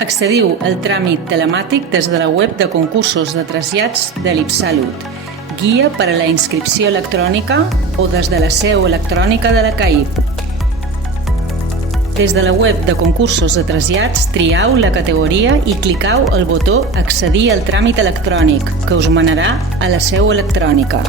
Accediu al tràmit telemàtic des de la web de concursos de trasllats de l'IPSalut, guia per a la inscripció electrònica o des de la seu electrònica de la CAIP. Des de la web de concursos de trasllats, triau la categoria i clicau el botó Accedir al tràmit electrònic, que us manarà a la seu electrònica.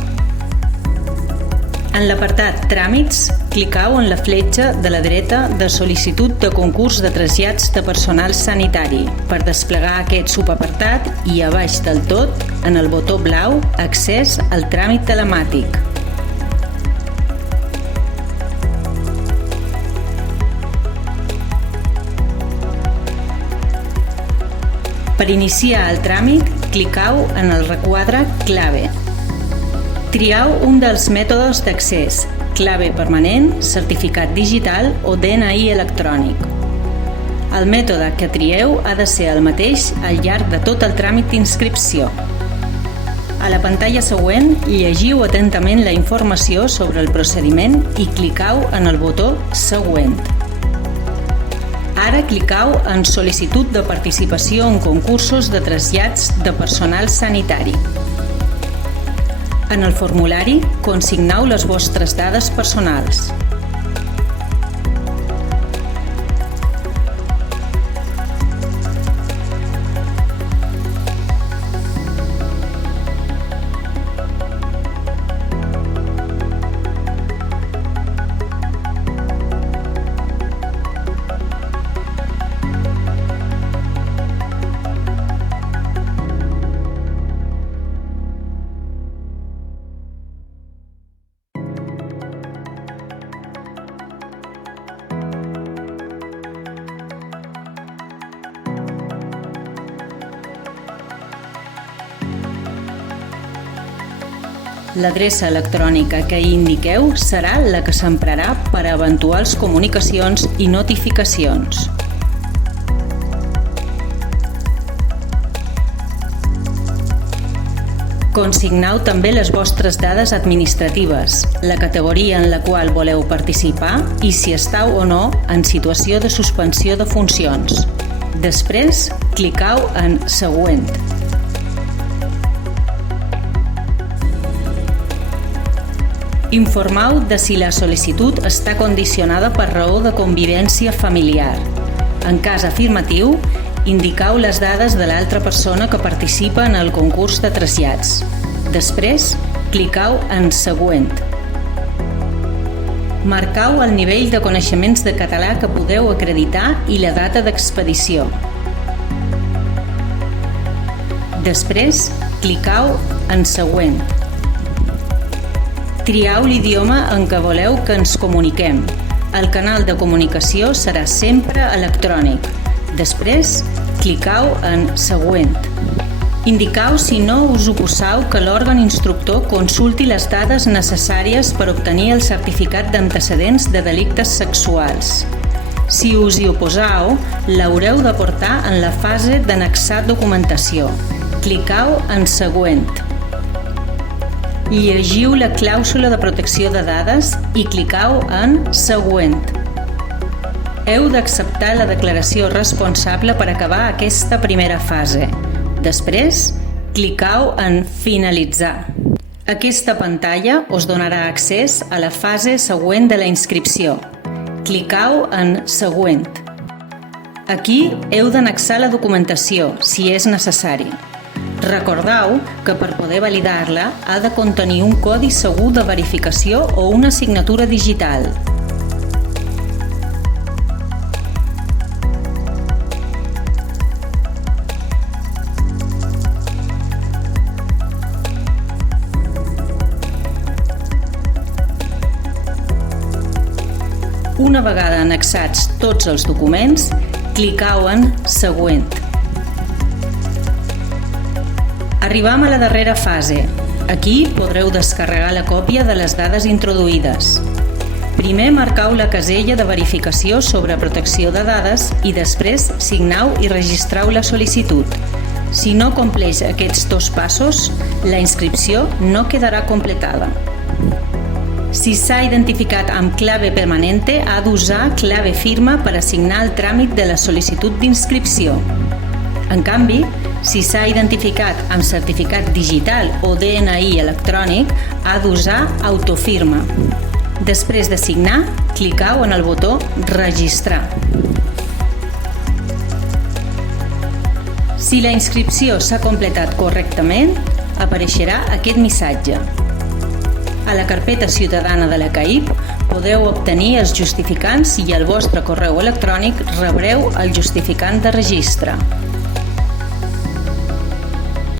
En l'apartat Tràmits, clicau en la fletxa de la dreta de Sol·licitud de concurs de trasllats de personal sanitari per desplegar aquest subapartat i, a baix del tot, en el botó blau Accés al tràmit telemàtic. Per iniciar el tràmit, clicau en el requadre Clave. Triau un dels mètodes d'accés, clave permanent, certificat digital o DNI electrònic. El mètode que trieu ha de ser el mateix al llarg de tot el tràmit d'inscripció. A la pantalla següent, llegiu atentament la informació sobre el procediment i clicau en el botó Següent. Ara clicau en Sol·licitud de participació en concursos de trasllats de personal sanitari. En el formulari, consignau les vostres dades personals. L'adreça electrònica que hi indiqueu serà la que s'emprarà per a eventuals comunicacions i notificacions. Consignau també les vostres dades administratives, la categoria en la qual voleu participar i si estàu o no en situació de suspensió de funcions. Després, clicau en Següent. Informau de si la sol·licitud està condicionada per raó de convivència familiar. En cas afirmatiu, indicau les dades de l'altra persona que participa en el concurs de trasllats. Després, clicau en Següent. Marcau el nivell de coneixements de català que podeu acreditar i la data d'expedició. Després, clicau en Següent. Triau l'idioma en què voleu que ens comuniquem. El canal de comunicació serà sempre electrònic. Després, clicau en Següent. Indicau si no us oposau que l'òrgan instructor consulti les dades necessàries per obtenir el certificat d'antecedents de delictes sexuals. Si us hi oposau, l'haureu de portar en la fase d'annexar documentació. Clicau en Següent. Llegiu la clàusula de protecció de dades i clicau en Següent. Heu d'acceptar la declaració responsable per acabar aquesta primera fase. Després, clicau en Finalitzar. Aquesta pantalla us donarà accés a la fase següent de la inscripció. Clicau en Següent. Aquí heu d'annexar la documentació, si és necessari. Recordeu que per poder validar-la ha de contenir un codi segur de verificació o una signatura digital. Una vegada annexats tots els documents, clicau en Següent. Arribam a la darrera fase. Aquí podreu descarregar la còpia de les dades introduïdes. Primer marcau la casella de verificació sobre protecció de dades i després signau i registrau la sol·licitud. Si no compleix aquests dos passos, la inscripció no quedarà completada. Si s'ha identificat amb clave permanente, ha d'usar clave firma per assignar el tràmit de la sol·licitud d'inscripció. En canvi, si s'ha identificat amb certificat digital o DNI electrònic, ha d'usar autofirma. Després de signar, clicau en el botó Registrar. Si la inscripció s'ha completat correctament, apareixerà aquest missatge. A la carpeta ciutadana de la CAIP podeu obtenir els justificants i al vostre correu electrònic rebreu el justificant de registre.